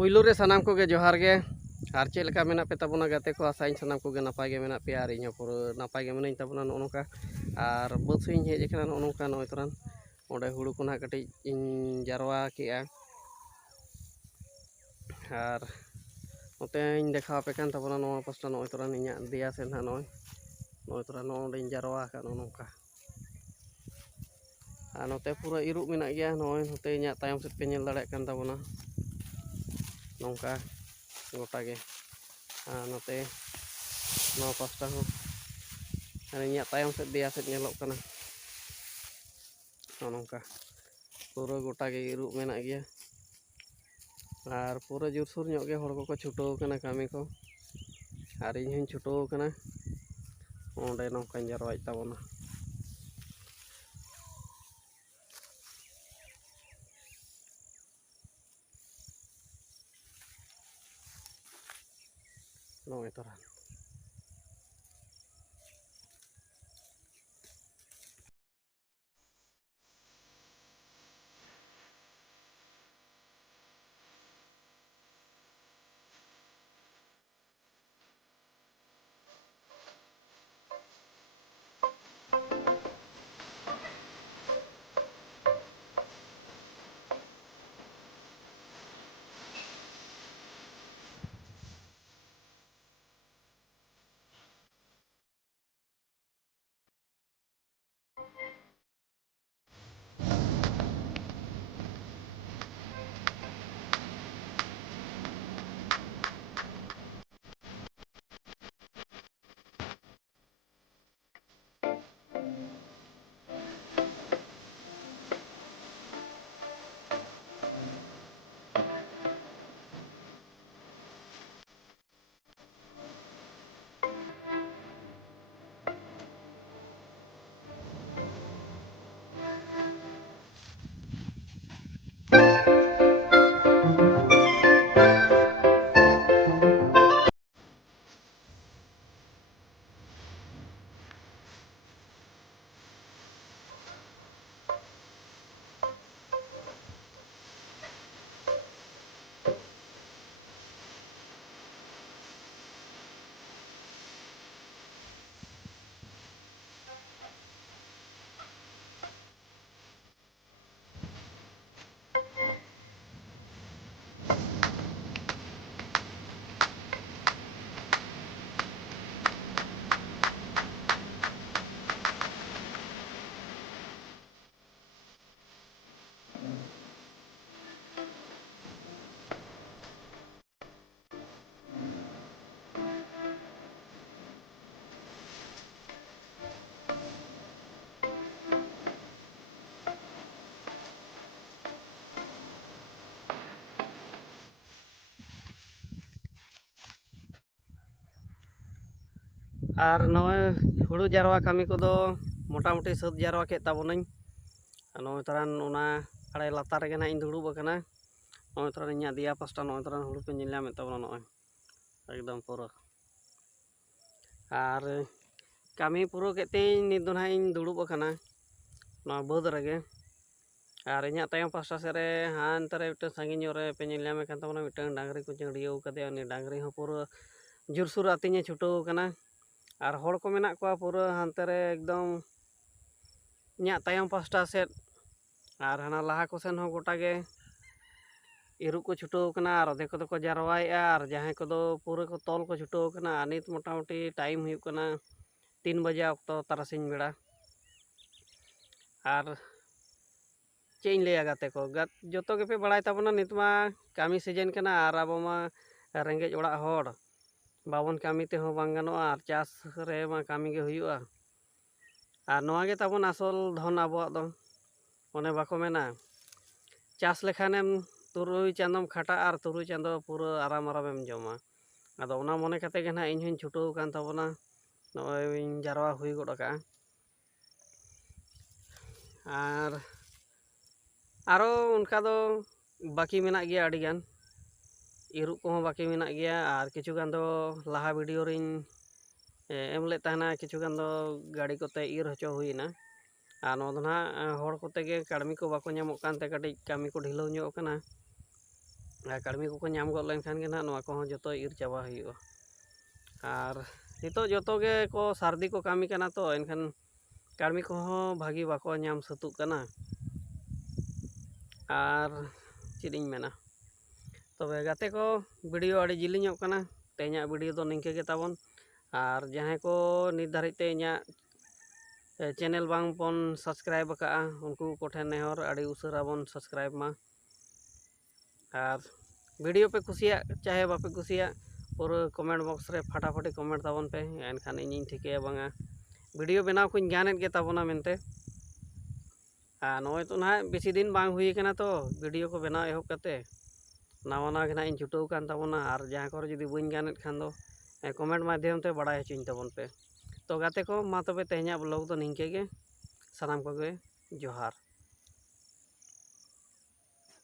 पुइलू रे सानाम को जोहार गे और चेक लेका मेना पे तबना गाते को आसाइन सानाम को नपाय गे मेना पे और इन पूरा नपाय गे मेनाई तबना नोनका और बस इन हेज कना नोनका नय तरान ओंडे हुड़ू को ना कटी इन जारवा केआ और नोते इन देखा पे कान तबना नो पास्टा नय तरान इया दिया से ना नय तरान ओंडे इन जारवा का नोनका और नोते पूरा इरुक मेना गया नय नोते इया तायम से पे नेल दाड़े कान तबना नौका गोटा के नोते नौ पास्टा हो इन तायम से दिया से नेलोक कना नौका पूरा गोटा के इरुक मेना गया और पूरा जोरसोर ᱧᱚᱜ गे हर को छुटाव कना कामी को और इन हूँ छुटाव कना ओंडे नौका जारवाय ताबोना नय तोरा और नय हुड़ू जारवा कामी को मोटामुटी सात जारवा के ताबोनाई नय तरान ओना आड़े लातार गे ना इन दुड़ुब अकना नय तरान इया दिया पास्टा नय तरान हुड़ू पे नेल नामे ताबोना नय एकदम पूरा और कामी पूरा केते नित दो ना इन दुड़ुब अकना ना बाद रेगे और इया तायम पास्टा सेरे हानते रे मिटन सांगिन रे पे नेल नामे कान ताबोना मिटन डांगरी को चंडियाव कदे उनी डांगरी हो पूरा जोरसोर आतिने छुटाव कना और हड़ को मेना को पूरा हानते रे एकदम इया तायम पास्टा सेट और हाना लाहा को सेन हो गोटा गे इरुक को छुटाव कना और अधे को जारवाएगा और जहां को पूरा को तल को छुटाव कना नित मोटामुटी टाइम हुई कना 3 बजे अक्तो तारासिन बेड़ा और चेन लिया गाते को जो गे पे बड़ाई ताबना नित मा कामी सीजन कना और अब मा रेंगेज ओड़ा हड़ बाबन कामी ते हो बांग गानोआ और चास रे मा कामी गे हुयुआ और नोआ गे ताबन आसल धन आबोआ दो ओने बाको मेना चास लेखानेम तुरुई चांदोम खाटा और तुरुई चांदो पूरा आराम आरामेम जमा आदो ओना मने कते गे ना इन हूँ छुटाव कान ताबना नय इन जारवा हुई गोड का और आरो उनका दो बाकी मेना गया आड़ी गान इरुक को बाकी मेना गया और किछु गान दो लाहा वीडियो रिन एम ले ताना किछु गान दो गाड़ी कोते इर हचो हुईना और नो दो ना हड़ कोते गे काड़मी को बाको ᱧᱟᱢᱚᱜ ᱠᱟᱱᱛᱮ ᱠᱟᱹᱴᱤᱡ ᱠᱟᱹᱢᱤ ᱠᱚ ढिᱞᱟᱹᱣ ᱧᱚᱜ ᱠᱟᱱᱟ ᱠᱟᱹᱲᱢᱤ ᱠᱚᱠᱚ ᱧᱟᱢ ᱜᱚᱫ ᱞᱮᱱᱠᱷᱟᱱ ᱜᱮ ᱱᱟᱦᱟᱜ ᱱᱚᱣᱟ ᱠᱚᱦᱚᱸ ᱡᱚᱛᱚ ᱤᱨ ᱪᱟᱵᱟ ᱦᱩᱭᱩᱜᱼᱟ ᱟᱨ ᱱᱤᱛᱚᱜ ᱡᱚᱛᱚ ᱜᱮ ᱠᱚ ᱥᱟᱹᱨᱫᱤ ᱠᱚ ᱠᱟᱹᱢᱤ ᱠᱟᱱᱟ ᱛᱚ ᱮᱱᱠᱷᱟᱱ ᱠᱟᱹᱲᱢᱤ ᱠᱚᱦᱚᱸ ᱵᱷᱟᱹᱜᱤ ᱵᱟᱠᱚ ᱧᱟᱢ ᱥᱟᱹᱛᱩᱜ ᱠᱟᱱᱟ ᱟᱨ ᱪᱮᱫ ᱤᱧ ᱢᱮᱱᱟ ᱛᱚᱵᱮ ᱜᱟᱛᱮ ᱠᱚ ᱵᱷᱤᱰᱤᱭᱳ ᱟᱹᱰᱤ ᱡᱤᱞᱤᱧᱚᱜ ᱠᱟᱱᱟ ᱛᱮᱦᱮᱧᱟᱜ ᱵᱷᱤᱰᱤᱭᱳ ᱫᱚ ᱱᱤᱝᱠᱟᱹ ᱜᱮ ᱛᱟᱵᱚᱱ ᱟᱨ ᱡᱟᱦᱟᱸᱭ ko nit dharit te inyag channel bang pon subscribe akaa'a unku ko then nehor adi usara bon subscribe ma ar video pe kusiyak chahe bape kusiyak pura comment box re phataphaಟಿ comment tabon pe enkhan inying thikaya banga video benaw kuñ ganet ge tabona mente noy to na besi din bang hui kana to video ko benaw ehob kate nawa nawa ge na iñ chutaw kan tabona ar jahan kore judi bañ ganet khan do comment माध्यम ते बड़ा हचुኝ तबन पे तो गाते को मा तबे तेहኛ blog तो निंके गे सनाम को गे जोहार।